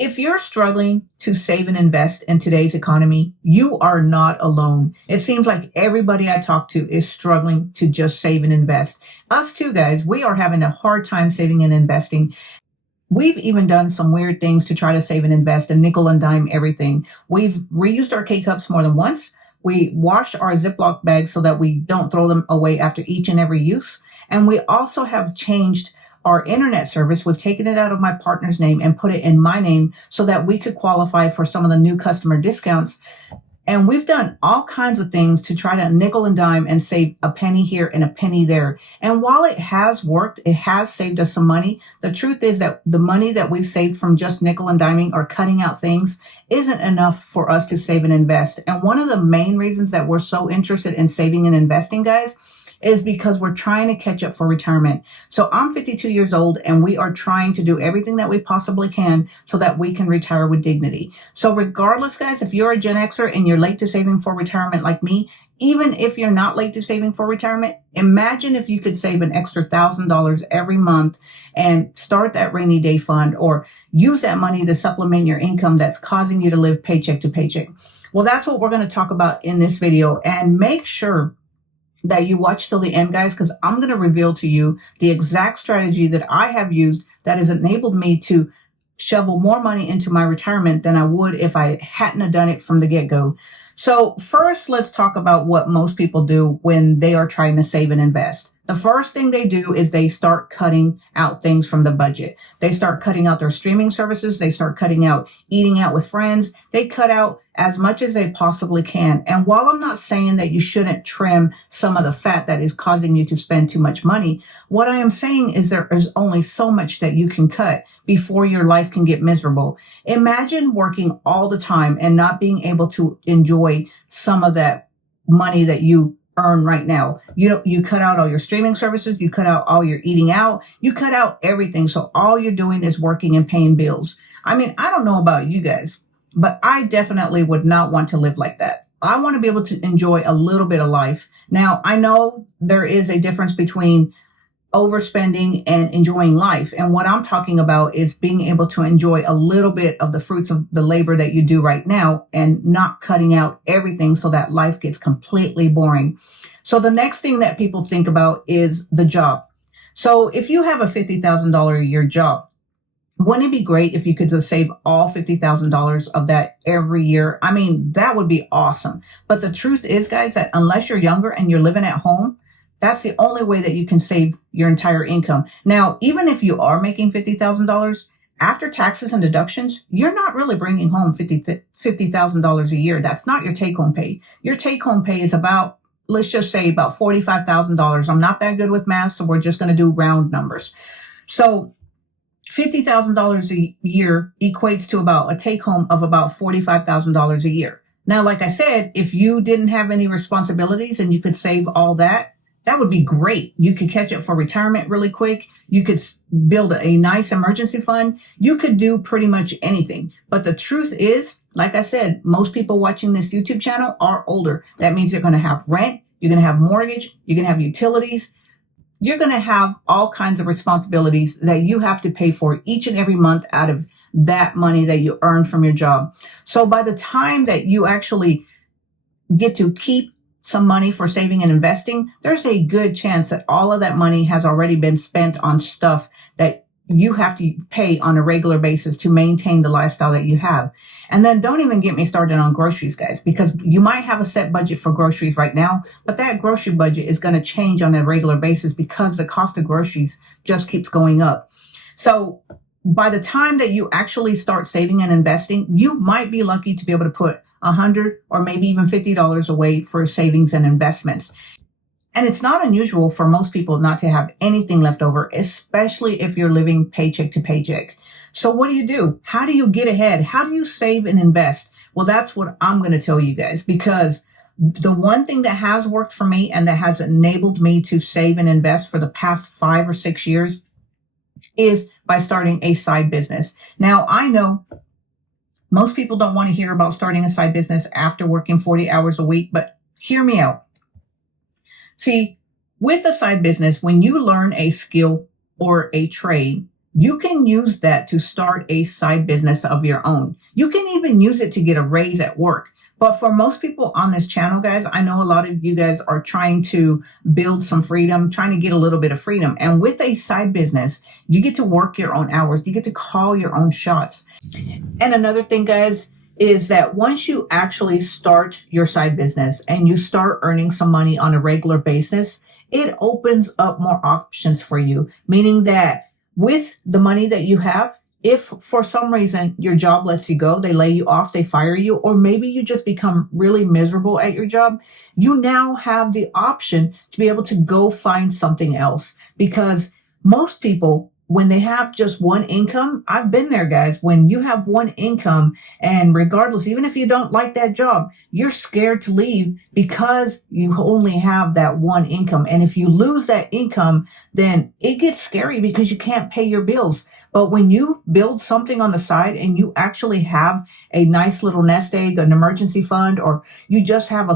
If you're struggling to save and invest in today's economy, you are not alone. It seems like everybody I talk to is struggling to just save and invest. Us too, guys, we are having a hard time saving and investing. We've even done some weird things to try to save and invest and nickel and dime everything. We've reused our K-Cups more than once. We washed our Ziploc bags so that we don't throw them away after each and every use. And we also have changed our internet service. We've taken it out of my partner's name and put it in my name so that we could qualify for some of the new customer discounts. And we've done all kinds of things to try to nickel and dime and save a penny here and a penny there. And while it has worked, it has saved us some money. The truth is that the money that we've saved from just nickel and diming or cutting out things isn't enough for us to save and invest. And one of the main reasons that we're so interested in saving and investing, guys, is because we're trying to catch up for retirement. So I'm 52 years old and we are trying to do everything that we possibly can so that we can retire with dignity. So regardless, guys, if you're a Gen Xer and you're late to saving for retirement like me, even if you're not late to saving for retirement, imagine if you could save an extra $1,000 every month and start that rainy day fund or use that money to supplement your income that's causing you to live paycheck to paycheck. Well, that's what we're going to talk about in this video, and make sure that you watch till the end, guys, because I'm going to reveal to you the exact strategy that I have used that has enabled me to shovel more money into my retirement than I would if I hadn't have done it from the get-go. So first, let's talk about what most people do when they are trying to save and invest. The first thing they do is they start cutting out things from the budget. They start cutting out their streaming services. They start cutting out eating out with friends. They cut out as much as they possibly can. And while I'm not saying that you shouldn't trim some of the fat that is causing you to spend too much money, what I am saying is there is only so much that you can cut before your life can get miserable. Imagine working all the time and not being able to enjoy some of that money that you earn right now. You cut out all your streaming services, you cut out all your eating out, you cut out everything. So all you're doing is working and paying bills. I mean, I don't know about you guys, but I definitely would not want to live like that. I want to be able to enjoy a little bit of life. Now, I know there is a difference between overspending and enjoying life. And what I'm talking about is being able to enjoy a little bit of the fruits of the labor that you do right now and not cutting out everything so that life gets completely boring. So the next thing that people think about is the job. So if you have a $50,000 a year job, wouldn't it be great if you could just save all $50,000 of that every year? I mean, that would be awesome. But the truth is, guys, that unless you're younger and you're living at home, that's the only way that you can save your entire income. Now, even if you are making $50,000, after taxes and deductions, you're not really bringing home $50,000 a year. That's not your take-home pay. Your take-home pay is about, let's just say, about $45,000. I'm not that good with math, so we're just going to do round numbers. So $50,000 a year equates to about a take-home of about $45,000 a year. Now, like I said, if you didn't have any responsibilities and you could save all that, that would be great. You could catch up for retirement really quick. You could build a nice emergency fund. You could do pretty much anything. But the truth is, like I said, most people watching this YouTube channel are older. That means you're going to have rent. You're going to have mortgage. You're going to have utilities. You're going to have all kinds of responsibilities that you have to pay for each and every month out of that money that you earn from your job. So by the time that you actually get to keep some money for saving and investing, there's a good chance that all of that money has already been spent on stuff that you have to pay on a regular basis to maintain the lifestyle that you have. And then don't even get me started on groceries, guys, because you might have a set budget for groceries right now, but that grocery budget is going to change on a regular basis because the cost of groceries just keeps going up. So by the time that you actually start saving and investing, you might be lucky to be able to put $100 or maybe even $50 away for savings and investments. And it's not unusual for most people not to have anything left over, especially if you're living paycheck to paycheck. So what do? How do you get ahead? How do you save and invest? Well, that's what I'm going to tell you guys, because the one thing that has worked for me and that has enabled me to save and invest for the past 5 or 6 years is by starting a side business. Now, I know most people don't want to hear about starting a side business after working 40 hours a week, but hear me out. See, with a side business, when you learn a skill or a trade, you can use that to start a side business of your own. You can even use it to get a raise at work. But for most people on this channel, guys, I know a lot of you guys are trying to build some freedom, trying to get a little bit of freedom. And with a side business, you get to work your own hours. You get to call your own shots. And another thing, guys, is that once you actually start your side business and you start earning some money on a regular basis, it opens up more options for you, meaning that with the money that you have, if for some reason your job lets you go, they lay you off, they fire you, or maybe you just become really miserable at your job, you now have the option to be able to go find something else. Because most people, when they have just one income, I've been there, guys, when you have one income and regardless, even if you don't like that job, you're scared to leave because you only have that one income. And if you lose that income, then it gets scary because you can't pay your bills. But when you build something on the side and you actually have a nice little nest egg, an emergency fund, or you just have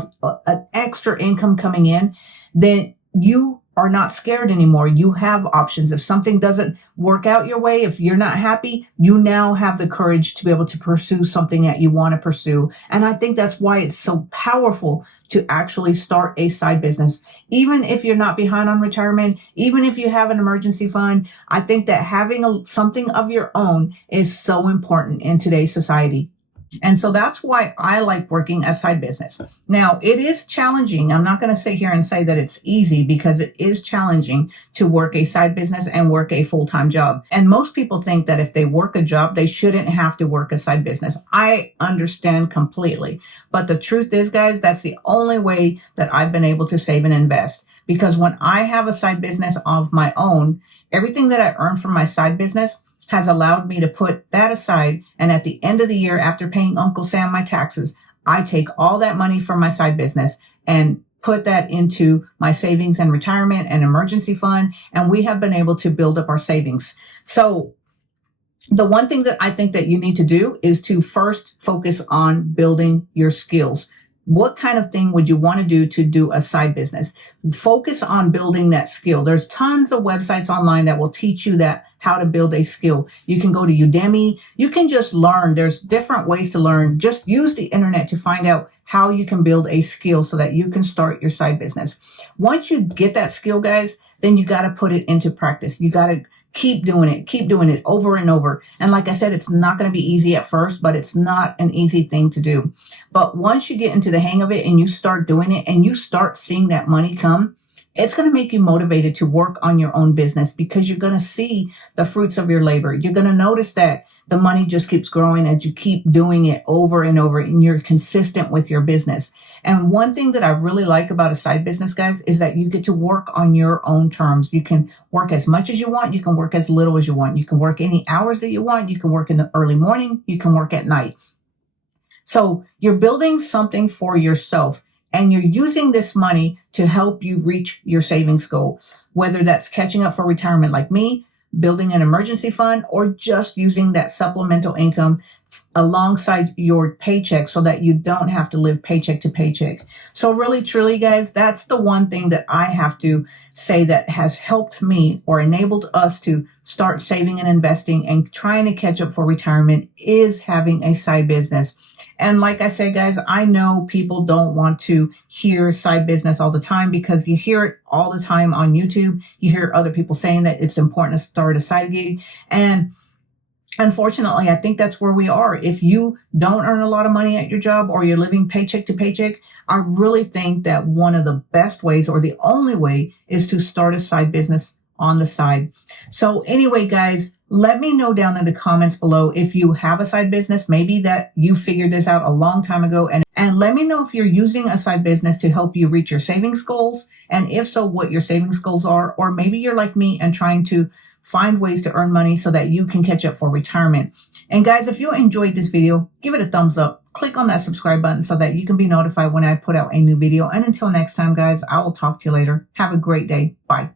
an extra income coming in, then you are not scared anymore. You have options. If something doesn't work out your way, if you're not happy, you now have the courage to be able to pursue something that you want to pursue. And I think that's why it's so powerful to actually start a side business. Even if you're not behind on retirement, even if you have an emergency fund, I think that having something of your own is so important in today's society. And so that's why I like working a side business. Now, it is challenging. I'm not going to sit here and say that it's easy because it is challenging to work a side business and work a full-time job. And most people think that if they work a job, they shouldn't have to work a side business. I understand completely. But the truth is, guys, that's the only way that I've been able to save and invest. Because when I have a side business of my own, everything that I earn from my side business has allowed me to put that aside. And at the end of the year, after paying Uncle Sam my taxes, I take all that money from my side business and put that into my savings and retirement and emergency fund. And we have been able to build up our savings. So the one thing that I think that you need to do is to first focus on building your skills. What kind of thing would you want to do a side business? Focus on building that skill. There's tons of websites online that will teach you that how to build a skill. You can go to Udemy. You can just learn. There's different ways to learn. Just use the internet to find out how you can build a skill so that you can start your side business. Once you get that skill, guys, then you got to put it into practice. You got to keep doing it over and over. And like I said, it's not going to be easy at first, but it's not an easy thing to do. But once you get into the hang of it and you start doing it and you start seeing that money come, it's going to make you motivated to work on your own business because you're going to see the fruits of your labor. You're going to notice that the money just keeps growing as you keep doing it over and over and you're consistent with your business. And one thing that I really like about a side business, guys, is that you get to work on your own terms. You can work as much as you want. You can work as little as you want. You can work any hours that you want. You can work in the early morning. You can work at night. So you're building something for yourself and you're using this money to help you reach your savings goal, whether that's catching up for retirement like me, building an emergency fund, or just using that supplemental income alongside your paycheck so that you don't have to live paycheck to paycheck. So really, truly, guys, that's the one thing that I have to say that has helped me or enabled us to start saving and investing and trying to catch up for retirement is having a side business. And like I said, guys, I know people don't want to hear side business all the time because you hear it all the time on YouTube. You hear other people saying that it's important to start a side gig. And unfortunately, I think that's where we are. If you don't earn a lot of money at your job or you're living paycheck to paycheck, I really think that one of the best ways or the only way is to start a side business on the side. So anyway, guys, let me know down in the comments below if you have a side business, maybe that you figured this out a long time ago. And let me know if you're using a side business to help you reach your savings goals. And if so, what your savings goals are. Or maybe you're like me and trying to find ways to earn money so that you can catch up for retirement. And guys, if you enjoyed this video, give it a thumbs up. Click on that subscribe button so that you can be notified when I put out a new video. And until next time, guys, I will talk to you later. Have a great day. Bye.